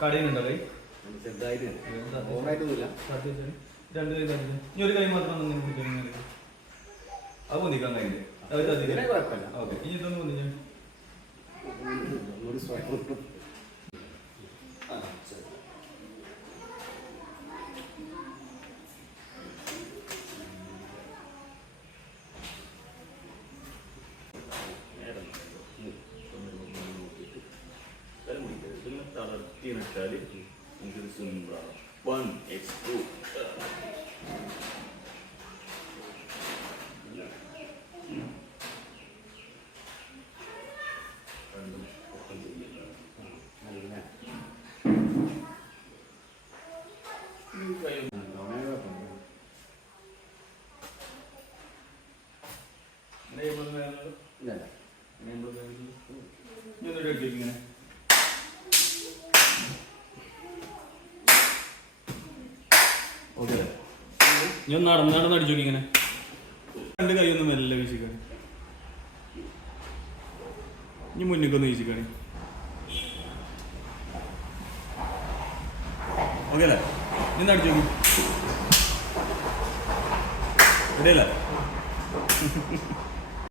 കടയുന്നുണ്ടോ കൈ? ചെറുതായിട്ട് ഓവറായിട്ടൊന്നുമില്ല. രണ്ട് കൈ തന്നെ. ഇനി ഒരു കൈ മാത്രം നിങ്ങൾ പിടിക്കാൻ. അത് പൊന്തിക്കാൻ കഴിഞ്ഞു. കുഴപ്പമില്ല. ഓക്കെ, ഇനി ഇതൊന്ന് പൊന്തിഞ്ഞു. തളർത്തിയിട്ടാല് നമുക്കൊരു സിമ്പിളാണ്. 1x2 ഇങ്ങനെ ഓക്കെ. ഞാൻ നടന്ന് അടിച്ചു നോക്കി ഇങ്ങനെ. രണ്ട് കൈയൊന്നും മെല്ലെ വീശിക്കാണ്. ഇനി മുന്നിക്കൊന്ന് വീശിക്കാണ്. ഓക്കെ അല്ലേ? ഇനി അടിച്ചു നോക്കി. ഇവിടെയല്ലേ?